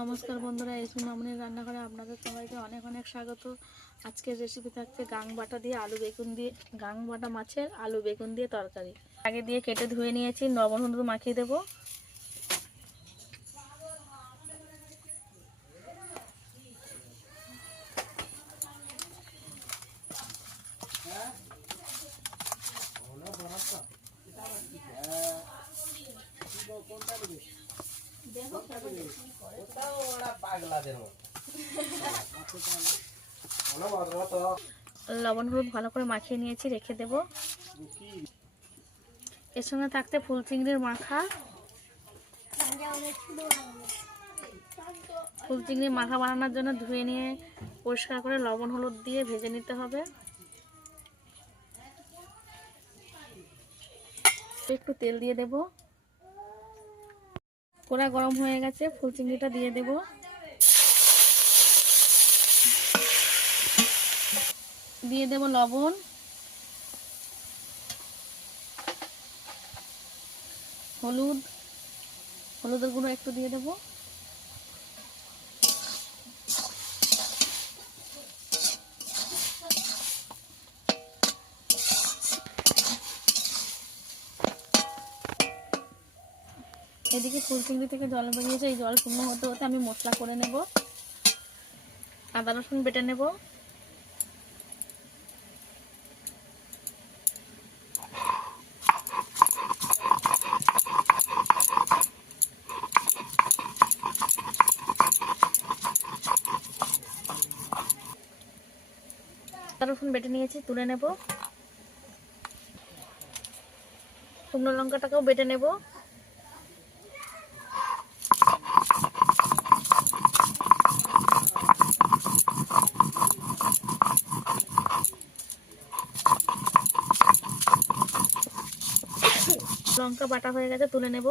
নমস্কার বন্ধুরা, এসি মামুনির রান্নাঘরে আপনাদের সবাইকে অনেক অনেক স্বাগত। আজকের রেসিপি থাকছে গাং বাটা দিয়ে আলু বেগুন দিয়ে, গাং বাটা মাছের আলু বেগুন দিয়ে তরকারি। আগে দিয়ে কেটে ধুয়ে নিয়েছি, লবণ হলুদ মাখিয়ে দেবো। লবণ হলুদ ভালো করে মাখিয়ে নিয়েছি, রেখে দেব। এর সঙ্গে থাকতে ফুল চিংড়ির মাখা। ফুল চিংড়ির মাখা বানানোর জন্য ধুয়ে নিয়ে পরিষ্কার করে লবণ হলুদ দিয়ে ভেজে নিতে হবে। একটু তেল দিয়ে দেব। কড়া গরম হয়ে গেছে, ফুল চিংড়িটা দিয়ে দেব। দিয়ে দেব লবণ, হলুদের গুঁড়ো একটু দিয়ে দেব। এদিকে ফুল চিংড়ি থেকে জল বেরিয়েছে, এই জল শূন্য হতে হতে আমি মশলা করে নেব। আদা রসুন বেটে নেব। রসুন বেটে নিয়েছি, তুলে নেব। শুকনো লঙ্কাটাকেও বেটে নেব। লঙ্কা বাটা হয়ে গেছে, তুলে নেব।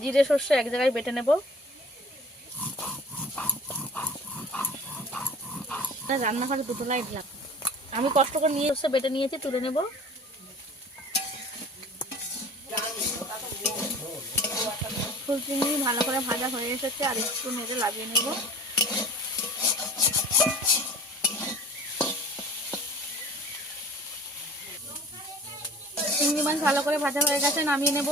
জিরে সর্ষে এক জায়গায় বেটে নেব। রান্নাঘরে দুটো লাইট লাগ, আমি কষ্ট করে নিয়ে সর্ষে বেটে নিয়েছি, তুলে নেব। ফুল চিংড়ি ভালো করে ভাজা হয়ে এসেছে, আর একটু নেড়ে লাগিয়ে নেব। চিংড়ি মাছ ভালো করে ভাজা হয়ে গেছে, নামিয়ে নেব।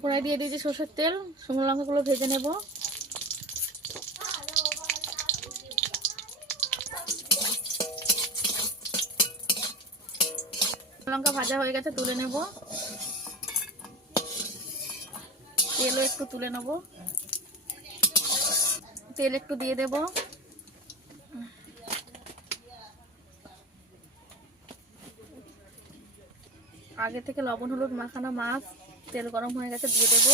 কড়াই দিয়ে দিয়েছি সরষের তেল, শুকনো লঙ্কাগুলো ভেজে নেব। লঙ্কা ভাজা হয়ে গেছে, তুলে নেব। তেলও একটু তুলে নেব। তেল একটু দিয়ে দেব। আগে থেকে লবণ হলুদ মাখানো মাছ, তেল গরম হয়ে গেছে, দিয়ে দেব।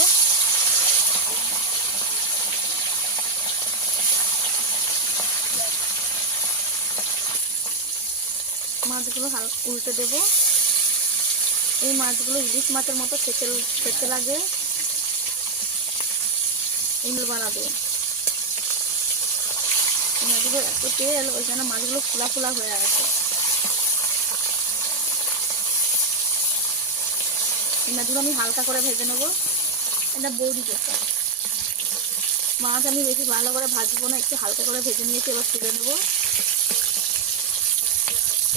মাছগুলো উল্টে দেব। এই মাছগুলো ইলিশ মাছের মতো খেতে লাগে, ইমল বানাবে। মাছগুলো এত তেল, ওইখানে মাছগুলো ফুলা ফুলা হয়ে আছে। এই মাছগুলো আমি হালকা করে ভেজে নেবো। এটা বৌদি দেখো, মাছ আমি বেশি ভালো করে ভাজবো না, একটু হালকা করে ভেজে নিয়েছি, এবার তুলে নেব।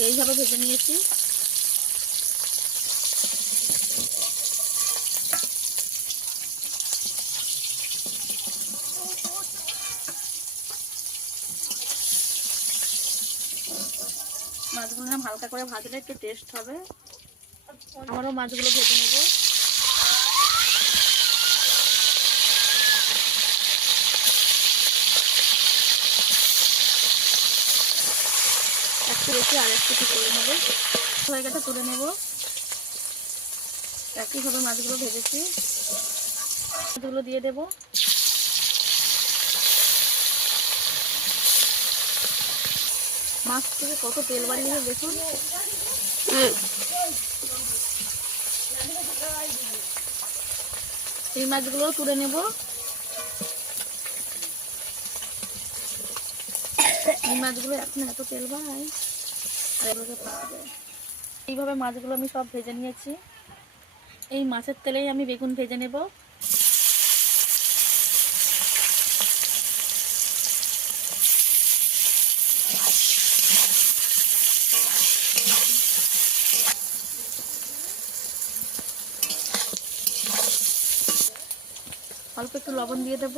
এইভাবে ভেজে নিয়েছি। মাছগুলো হালকা করে ভাজলে একটু টেস্ট হবে। আমারও মাছগুলো ভেজে নেব। একটু বেশি আর একটু করে নেব। হয়ে গেছে, তুলে নেব। একইভাবে মাছগুলো ভেজেছি, মাছগুলো দিয়ে দেব। মাছ থেকে কত তেল বাড়িয়ে দেখুন। এই মাছগুলো তুলে নেব। এই মাছগুলো এখন এত তেল ভাই, আর এগুলোকে পাওয়া যায়। এইভাবে মাছগুলো আমি সব ভেজে নিয়েছি। এই মাছের তেলেই আমি বেগুন ভেজে নেব। অল্প একটু লবণ দিয়ে দেব।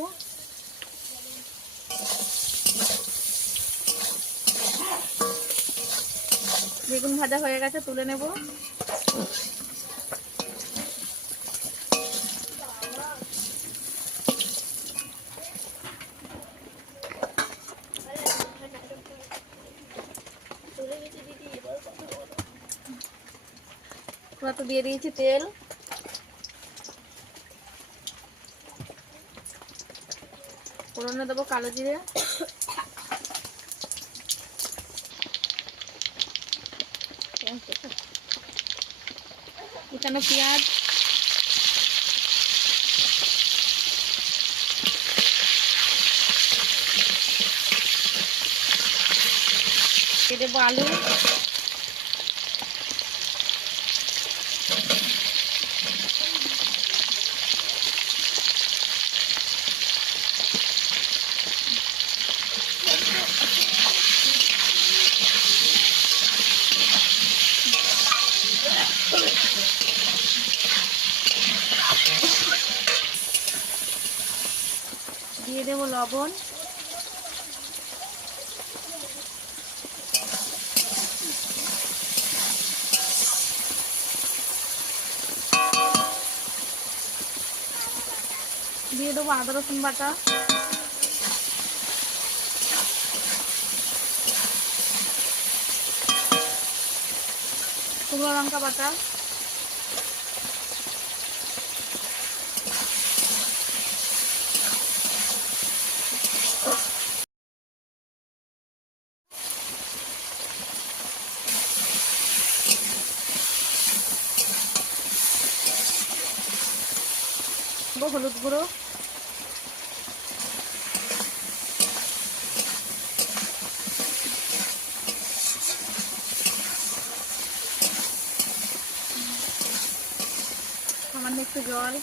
বেগুন ভাজা হয়ে গেছে, তুলে নেব। তো দিয়ে দিয়েছি তেল। ফোড়নে দেবো কালো জিরে, এখানে পেঁয়াজ, দিয়ে দেবো আলু, দিয়ে দেবো লবণ, দিয়ে দেবো আদা রসুন বাটা, শুকনো লঙ্কা বাটা, হলুদ গুঁড়ো, সামান্য একটু জল,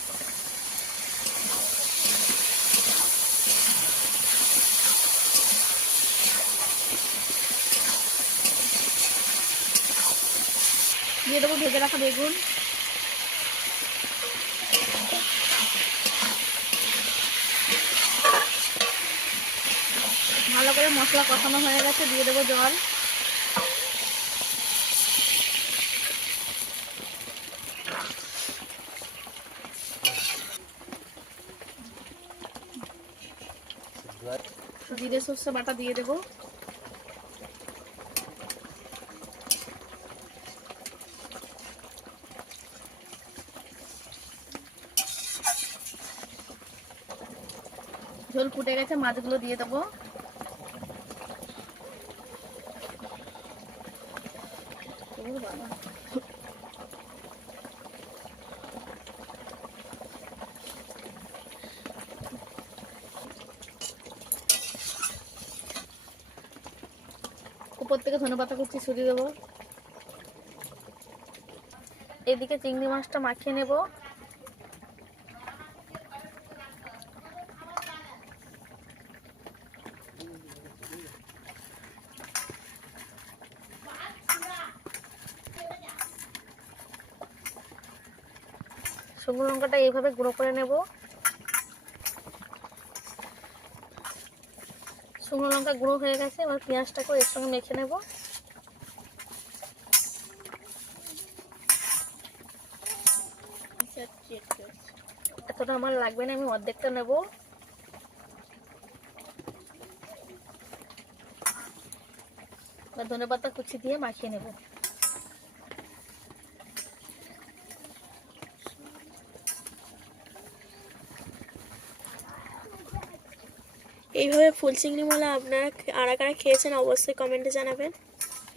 দিয়ে দেবো ভেজে রাখা বেগুন, ভালো করে মশলা কষানো হয়ে গেছে, দিয়ে দেবো জল, জিরে সর্ষে বাটা দিয়ে দেবো, ঝোল ফুটে গেছে, মাছগুলো দিয়ে দেবো, উপর থেকে ধনেপাতা কুচি ছড়িয়ে দেবো। এদিকে চিংড়ি মাছটা মাখিয়ে নেব। শুকনো লঙ্কাটা এইভাবে গুঁড়ো করে নেব। শুকনো লঙ্কা গুঁড়ো হয়ে গেছে, এবার পেঁয়াজটাকে এর সঙ্গে মেখে নেব। এতটা আমার লাগবে না, আমি অর্ধেকটা নেব। ধনেপাতা কুচি দিয়ে মাখিয়ে নেব। এইভাবে ফুল চিংড়ি মোলা আপনারা কারা কারা খেয়েছেন অবশ্যই কমেন্টে জানাবেন।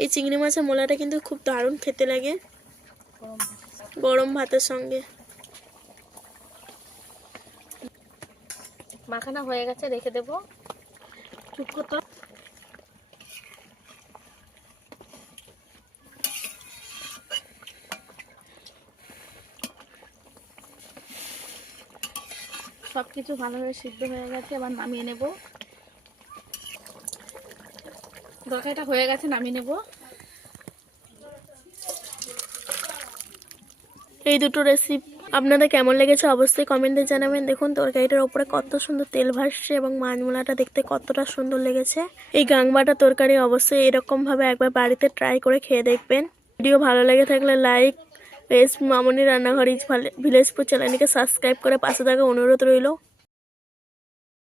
এই চিংড়ি মাছের মোলাটা কিন্তু খুব দারুণ খেতে লাগে গরম ভাতের সঙ্গে। মাখানা হয়ে গেছে, রেখে দেব। শুক্তো সব কিছু ভালোভাবে সিদ্ধ হয়ে গেছে, এবার নামিয়ে নেব। তরকারিটা হয়ে গেছে, নামিয়ে নেব। এই দুটো রেসিপি আপনাদের কেমন লেগেছে অবশ্যই কমেন্টে জানাবেন। দেখুন তরকারিটার ওপরে কত সুন্দর তেল ভাসছে এবং মাছমোলাটা দেখতে কতটা সুন্দর লেগেছে। এই গাংবাটা তরকারি অবশ্যই এরকমভাবে একবার বাড়িতে ট্রাই করে খেয়ে দেখবেন। ভিডিও ভালো লেগে থাকলে লাইক, মামনি রান্নাঘর ইজ ভিলেজপুর চ্যানেলটিকে সাবস্ক্রাইব করে পাশে থাকা অনুরোধ রইল।